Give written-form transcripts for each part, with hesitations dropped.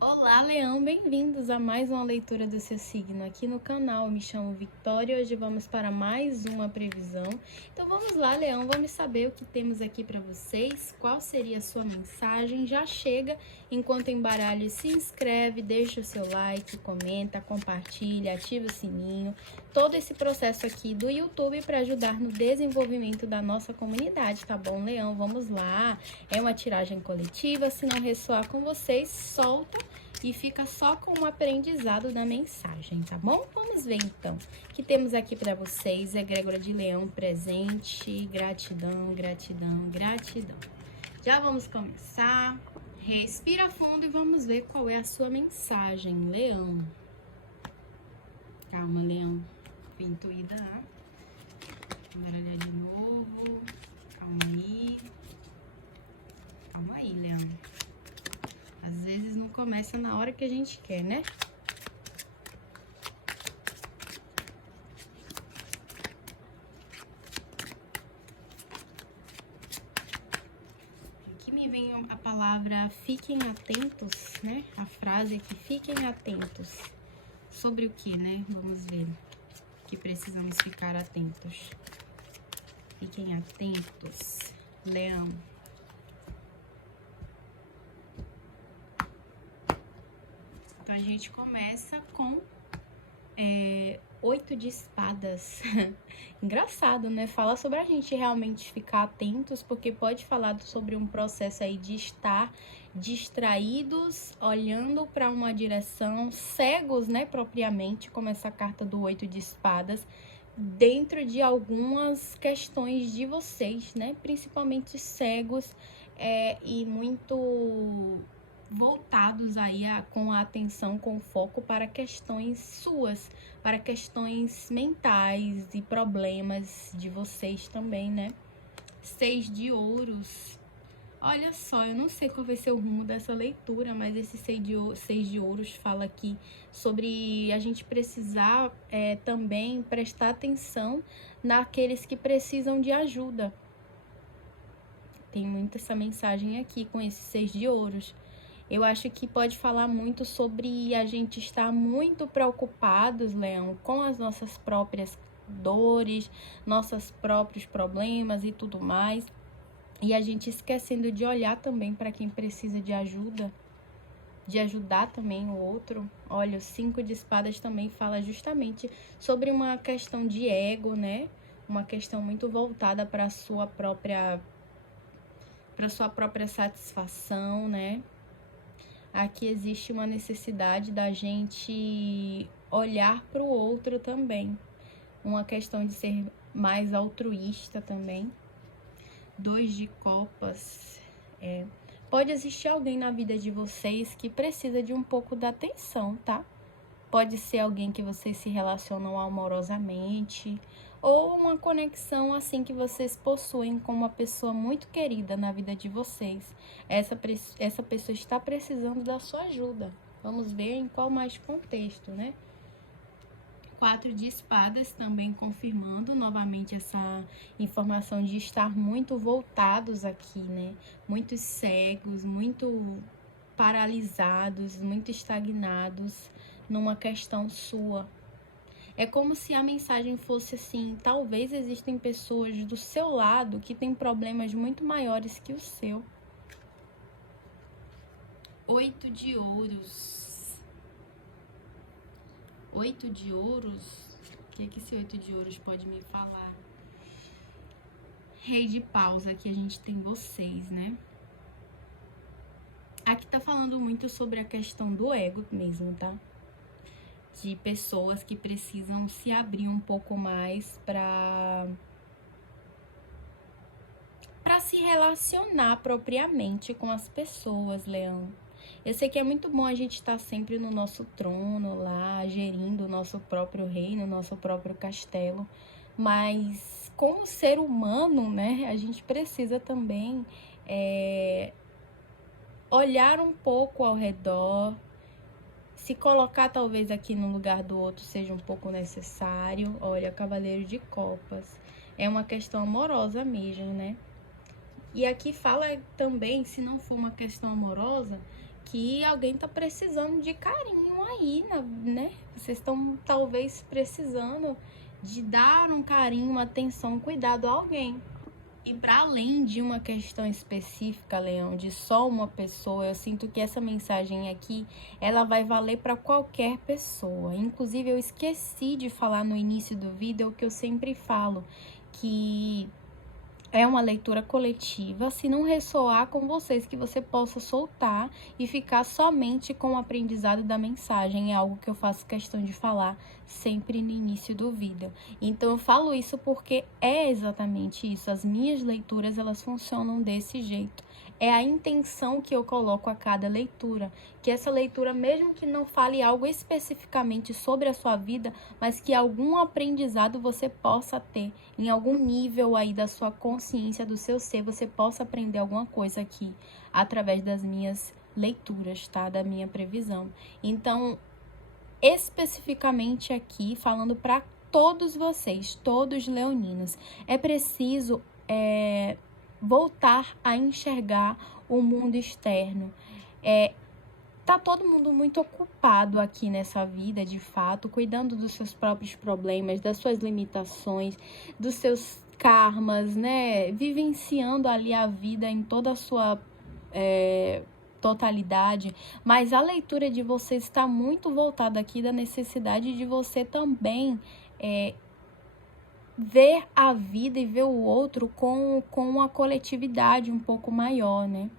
Olá, Leão, bem-vindos a mais uma leitura do seu signo aqui no canal. Eu me chamo Victoria e hoje vamos para mais uma previsão. Então vamos lá, Leão, vamos saber o que temos aqui para vocês, qual seria a sua mensagem. Já chega, enquanto embaralho, se inscreve, deixa o seu like, comenta, compartilha, ativa o sininho. Todo esse processo aqui do YouTube para ajudar no desenvolvimento da nossa comunidade, tá bom, Leão? Vamos lá, é uma tiragem coletiva, se não ressoar com vocês, solta e fica só com o aprendizado da mensagem, tá bom? Vamos ver então o que temos aqui para vocês. Egrégora de Leão presente, gratidão, gratidão, gratidão. Já vamos começar. Respira fundo e vamos ver qual é a sua mensagem, Leão. Calma, Leão. Intuída. Embaralhar de novo. Calma aí. Calma aí, Leão. Às vezes não começa na hora que a gente quer, né? Aqui me vem a palavra fiquem atentos, né? A frase aqui, fiquem atentos. Sobre o que, né? Vamos ver. Que precisamos ficar atentos. Fiquem atentos, Leão. Então, a gente começa com 8 de espadas. Engraçado, né? Fala sobre a gente realmente ficar atentos, porque pode falar sobre um processo aí de estar distraídos, olhando para uma direção, cegos, né? Propriamente, como essa carta do 8 de espadas, dentro de algumas questões de vocês, né? Principalmente cegos e muito voltados aí com a atenção, com foco para questões suas, para questões mentais e problemas de vocês também, né? 6 de ouros. Olha só, eu não sei qual vai ser o rumo dessa leitura, mas esse 6 de ouros fala aqui sobre a gente precisar também prestar atenção naqueles que precisam de ajuda. Tem muita essa mensagem aqui com esse 6 de ouros. Eu acho que pode falar muito sobre a gente estar muito preocupados, Leão, com as nossas próprias dores, nossos próprios problemas e tudo mais. E a gente esquecendo de olhar também para quem precisa de ajuda, de ajudar também o outro. Olha, o 5 de espadas também fala justamente sobre uma questão de ego, né? Uma questão muito voltada para a sua própria satisfação, né? Aqui existe uma necessidade da gente olhar para o outro também. Uma questão de ser mais altruísta também. 2 de copas. Pode existir alguém na vida de vocês que precisa de um pouco da atenção, tá? Pode ser alguém que vocês se relacionam amorosamente, ou uma conexão assim que vocês possuem com uma pessoa muito querida na vida de vocês. Essa pessoa está precisando da sua ajuda. Vamos ver em qual mais contexto, né? 4 de espadas também confirmando novamente essa informação de estar muito voltados aqui, né? Muito cegos, muito paralisados, muito estagnados numa questão sua. É como se a mensagem fosse assim: talvez existem pessoas do seu lado que têm problemas muito maiores que o seu. 8 de ouros. 8 de ouros. O que esse 8 de ouros pode me falar? Rei de paus, aqui a gente tem vocês, né? Aqui tá falando muito sobre a questão do ego mesmo, tá? De pessoas que precisam se abrir um pouco mais para se relacionar propriamente com as pessoas, Leão. Eu sei que é muito bom a gente estar sempre no nosso trono lá, gerindo o nosso próprio reino, o nosso próprio castelo, mas como ser humano, né, a gente precisa também olhar um pouco ao redor. Se colocar talvez aqui no lugar do outro seja um pouco necessário. Olha, Cavaleiro de Copas. É uma questão amorosa mesmo, né? E aqui fala também, se não for uma questão amorosa, que alguém tá precisando de carinho aí, né? Vocês estão talvez precisando de dar um carinho, uma atenção, um cuidado a alguém. E para além de uma questão específica, Leão, de só uma pessoa, eu sinto que essa mensagem aqui, ela vai valer para qualquer pessoa. Inclusive, eu esqueci de falar no início do vídeo o que eu sempre falo, que é uma leitura coletiva. Se não ressoar com vocês, que você possa soltar e ficar somente com o aprendizado da mensagem. É algo que eu faço questão de falar sempre no início do vídeo. Então, eu falo isso porque é exatamente isso. As minhas leituras, elas funcionam desse jeito. É a intenção que eu coloco a cada leitura. Que essa leitura, mesmo que não fale algo especificamente sobre a sua vida, mas que algum aprendizado você possa ter em algum nível aí da sua consciência, do seu ser, você possa aprender alguma coisa aqui através das minhas leituras, tá? Da minha previsão. Então, especificamente aqui, falando para todos vocês, todos leoninos, é preciso voltar a enxergar o mundo externo. Tá todo mundo muito ocupado aqui nessa vida, de fato, cuidando dos seus próprios problemas, das suas limitações, dos seus karmas, né? Vivenciando ali a vida em toda a sua totalidade. Mas a leitura de você está muito voltada aqui da necessidade de você também ver a vida e ver o outro com uma coletividade um pouco maior, né?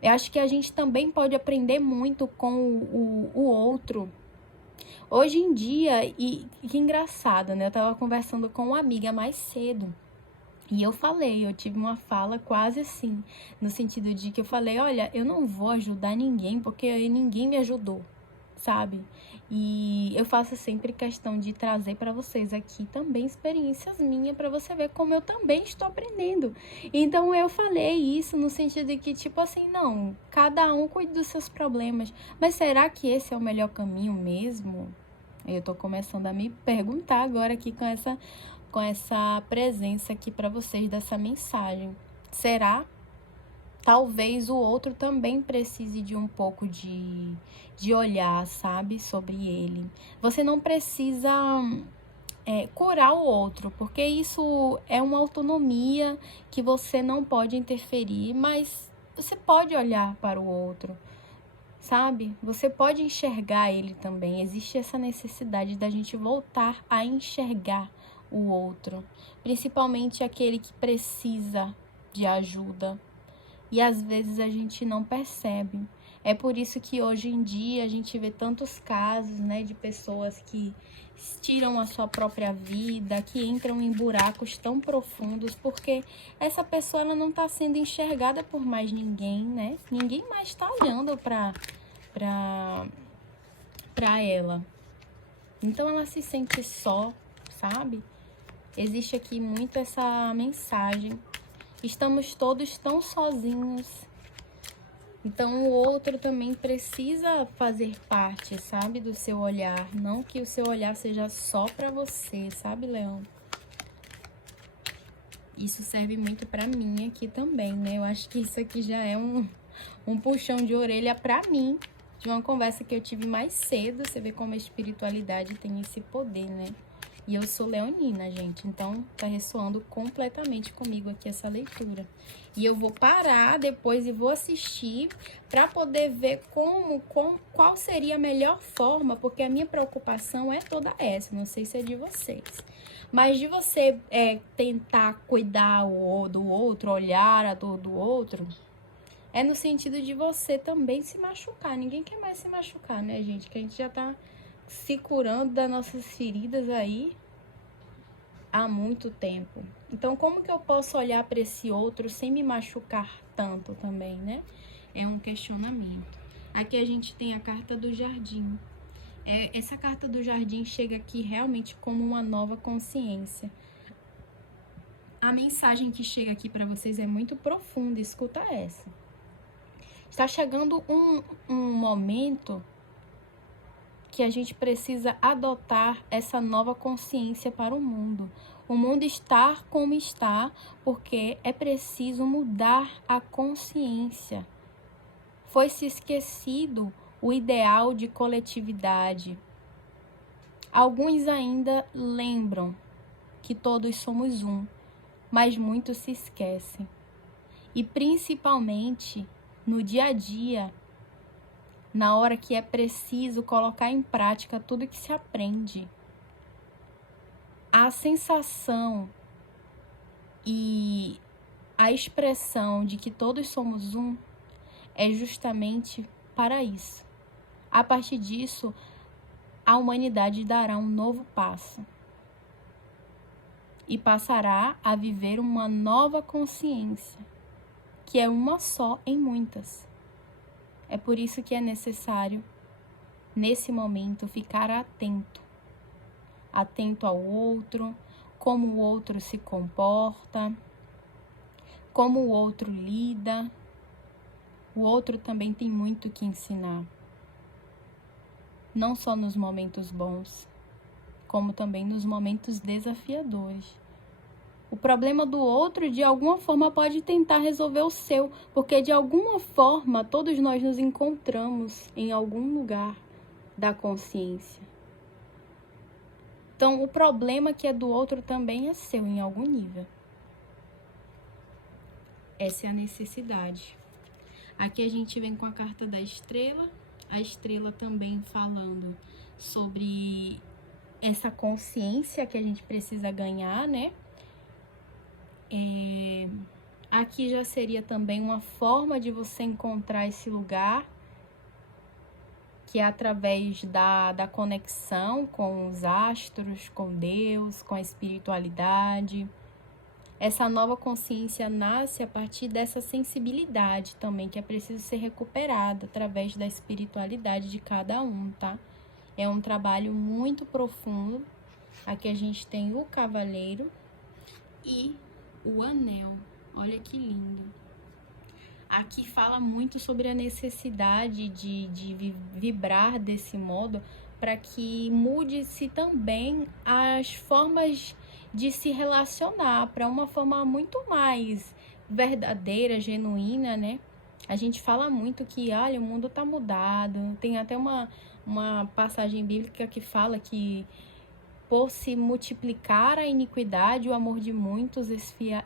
Eu acho que a gente também pode aprender muito com o outro. Hoje em dia, e que engraçado, né? Eu tava conversando com uma amiga mais cedo. E eu tive uma fala quase assim, no sentido de que eu falei, olha, eu não vou ajudar ninguém porque ninguém me ajudou, sabe? E eu faço sempre questão de trazer para vocês aqui também experiências minhas para você ver como eu também estou aprendendo. Então eu falei isso no sentido de que, tipo assim, não, cada um cuida dos seus problemas, mas será que esse é o melhor caminho mesmo? Eu tô começando a me perguntar agora aqui com essa presença aqui para vocês dessa mensagem. Será? Talvez o outro também precise de um pouco de olhar, sabe, sobre ele. Você não precisa curar o outro, porque isso é uma autonomia que você não pode interferir, mas você pode olhar para o outro, sabe? Você pode enxergar ele também. Existe essa necessidade da gente voltar a enxergar o outro, principalmente aquele que precisa de ajuda. E às vezes a gente não percebe. É por isso que hoje em dia a gente vê tantos casos, né, de pessoas que tiram a sua própria vida, que entram em buracos tão profundos, porque essa pessoa ela não está sendo enxergada por mais ninguém, né? Ninguém mais está olhando para ela. Então ela se sente só, sabe? Existe aqui muito essa mensagem. Estamos todos tão sozinhos. Então, o outro também precisa fazer parte, sabe? Do seu olhar. Não que o seu olhar seja só pra você, sabe, Leão? Isso serve muito pra mim aqui também, né? Eu acho que isso aqui já é um puxão de orelha pra mim. De uma conversa que eu tive mais cedo. Você vê como a espiritualidade tem esse poder, né? E eu sou leonina, gente, então tá ressoando completamente comigo aqui essa leitura. E eu vou parar depois e vou assistir para poder ver qual seria a melhor forma, porque a minha preocupação é toda essa, não sei se é de vocês. Mas de você tentar cuidar do outro, olhar a dor do outro, é no sentido de você também se machucar. Ninguém quer mais se machucar, né, gente? Que a gente já tá se curando das nossas feridas aí há muito tempo. Então, como que eu posso olhar para esse outro sem me machucar tanto também, né? É um questionamento. Aqui a gente tem a carta do jardim. Essa carta do jardim chega aqui realmente como uma nova consciência. A mensagem que chega aqui para vocês é muito profunda, escuta essa. Está chegando um momento que a gente precisa adotar essa nova consciência para o mundo. O mundo está como está, porque é preciso mudar a consciência. Foi-se esquecido o ideal de coletividade. Alguns ainda lembram que todos somos um, mas muitos se esquecem. E principalmente no dia a dia, na hora que é preciso colocar em prática tudo que se aprende. A sensação e a expressão de que todos somos um é justamente para isso. A partir disso, a humanidade dará um novo passo e passará a viver uma nova consciência, que é uma só em muitas. É por isso que é necessário, nesse momento, ficar atento ao outro, como o outro se comporta, como o outro lida. O outro também tem muito que ensinar, não só nos momentos bons, como também nos momentos desafiadores. O problema do outro, de alguma forma, pode tentar resolver o seu, porque de alguma forma todos nós nos encontramos em algum lugar da consciência. Então, o problema que é do outro também é seu em algum nível. Essa é a necessidade. Aqui a gente vem com a carta da estrela, a estrela também falando sobre essa consciência que a gente precisa ganhar, né? Aqui já seria também uma forma de você encontrar esse lugar, que é através da conexão com os astros, com Deus, com a espiritualidade. Essa nova consciência nasce a partir dessa sensibilidade também, que é preciso ser recuperada através da espiritualidade de cada um, tá? É um trabalho muito profundo. Aqui a gente tem o cavaleiro e o anel. Olha que lindo. Aqui fala muito sobre a necessidade de vibrar desse modo para que mude-se também as formas de se relacionar para uma forma muito mais verdadeira, genuína, né? A gente fala muito que, olha, o mundo tá mudado. Tem até uma passagem bíblica que fala que por se multiplicar a iniquidade, o amor de muitos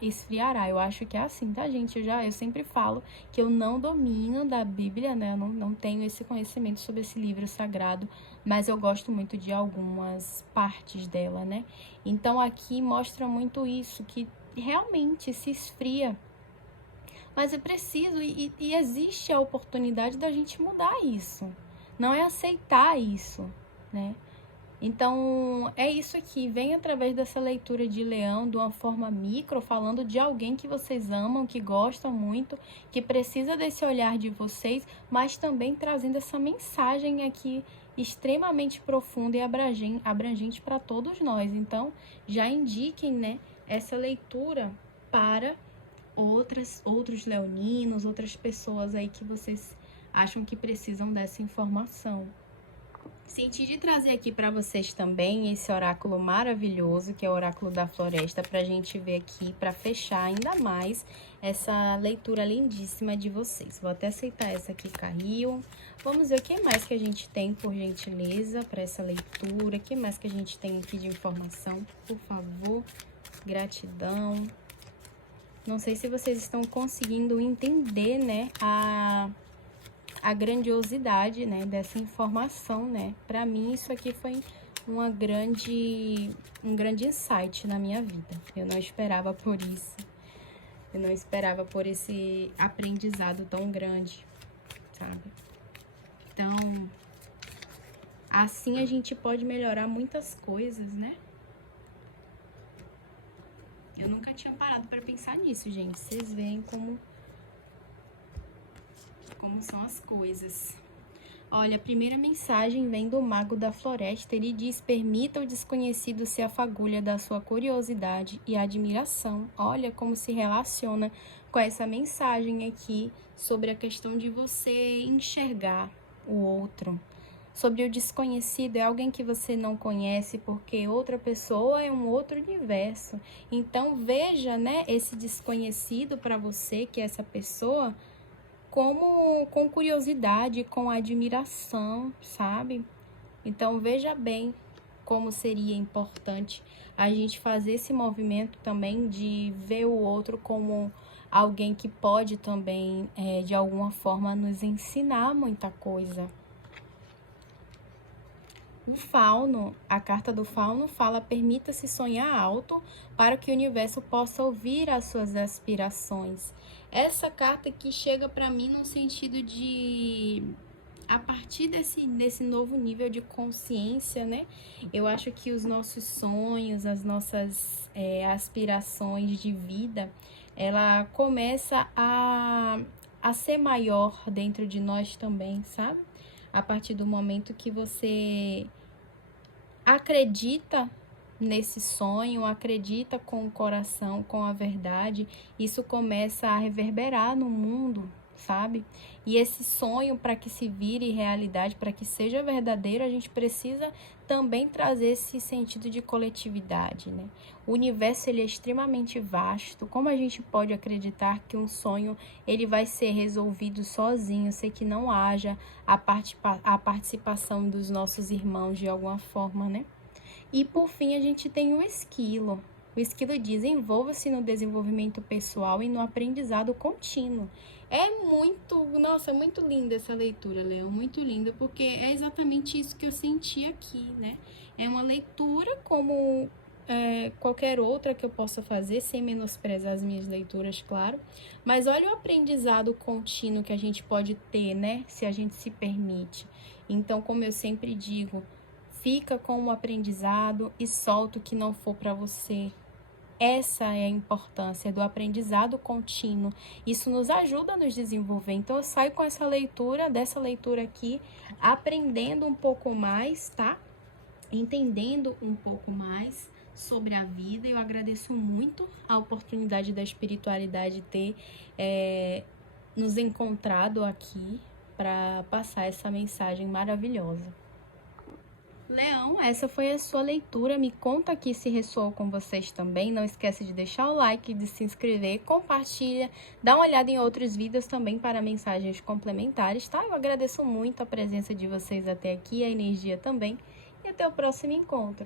esfriará. Eu acho que é assim, tá, gente? Eu sempre falo que eu não domino da Bíblia, né? Eu não tenho esse conhecimento sobre esse livro sagrado, mas eu gosto muito de algumas partes dela, né? Então, aqui mostra muito isso, que realmente se esfria. Mas é preciso, e existe a oportunidade da gente mudar isso. Não é aceitar isso, né? Então, é isso aqui, vem através dessa leitura de Leão, de uma forma micro, falando de alguém que vocês amam, que gostam muito, que precisa desse olhar de vocês, mas também trazendo essa mensagem aqui extremamente profunda e abrangente para todos nós. Então, já indiquem, né, essa leitura para outros leoninos, outras pessoas aí que vocês acham que precisam dessa informação. Senti de trazer aqui para vocês também esse oráculo maravilhoso, que é o oráculo da floresta, para a gente ver aqui, para fechar ainda mais essa leitura lindíssima de vocês. Vou até aceitar essa aqui, caiu. Vamos ver o que mais que a gente tem, por gentileza, para essa leitura. O que mais que a gente tem aqui de informação, por favor. Gratidão. Não sei se vocês estão conseguindo entender, né, a grandiosidade, né, dessa informação, né? Para mim, isso aqui foi um grande insight na minha vida. Eu não esperava por isso. Eu não esperava por esse aprendizado tão grande, sabe? Então, assim a gente pode melhorar muitas coisas, né? Eu nunca tinha parado para pensar nisso, gente. Vocês veem como são as coisas. Olha, a primeira mensagem vem do Mago da Floresta. Ele diz: permita ao desconhecido ser a fagulha da sua curiosidade e admiração. Olha como se relaciona com essa mensagem aqui sobre a questão de você enxergar o outro. Sobre o desconhecido, é alguém que você não conhece, porque outra pessoa é um outro universo. Então veja, né, esse desconhecido para você, que é essa pessoa, como com curiosidade, com admiração, sabe? Então veja bem como seria importante a gente fazer esse movimento também de ver o outro como alguém que pode também, de alguma forma, nos ensinar muita coisa. O fauno, a carta do fauno fala: permita-se sonhar alto para que o universo possa ouvir as suas aspirações. Essa carta que chega para mim no sentido de, a partir desse novo nível de consciência, né? Eu acho que os nossos sonhos, as nossas aspirações de vida, ela começa a ser maior dentro de nós também, sabe? A partir do momento que você acredita nesse sonho, acredita com o coração, com a verdade, isso começa a reverberar no mundo, sabe? E esse sonho, para que se vire realidade, para que seja verdadeiro, a gente precisa também trazer esse sentido de coletividade, né? O universo, ele é extremamente vasto. Como a gente pode acreditar que um sonho ele vai ser resolvido sozinho, sem que não haja a participação dos nossos irmãos de alguma forma, né? E por fim a gente tem o esquilo. O esquilo diz: envolva-se no desenvolvimento pessoal e no aprendizado contínuo. É muito, nossa, muito linda essa leitura, Leão, muito linda, porque é exatamente isso que eu senti aqui, né? É uma leitura como qualquer outra que eu possa fazer, sem menosprezar as minhas leituras, claro. Mas olha o aprendizado contínuo que a gente pode ter, né? Se a gente se permite. Então, como eu sempre digo, fica com o aprendizado e solta o que não for para você. Essa é a importância do aprendizado contínuo. Isso nos ajuda a nos desenvolver. Então, eu saio com essa leitura, dessa leitura aqui, aprendendo um pouco mais, tá? Entendendo um pouco mais sobre a vida. Eu agradeço muito a oportunidade da espiritualidade ter nos encontrado aqui para passar essa mensagem maravilhosa. Leão, essa foi a sua leitura. Me conta aqui se ressoou com vocês também. Não esquece de deixar o like, de se inscrever, compartilha, dá uma olhada em outros vídeos também para mensagens complementares, tá? Eu agradeço muito a presença de vocês até aqui, a energia também. E até o próximo encontro.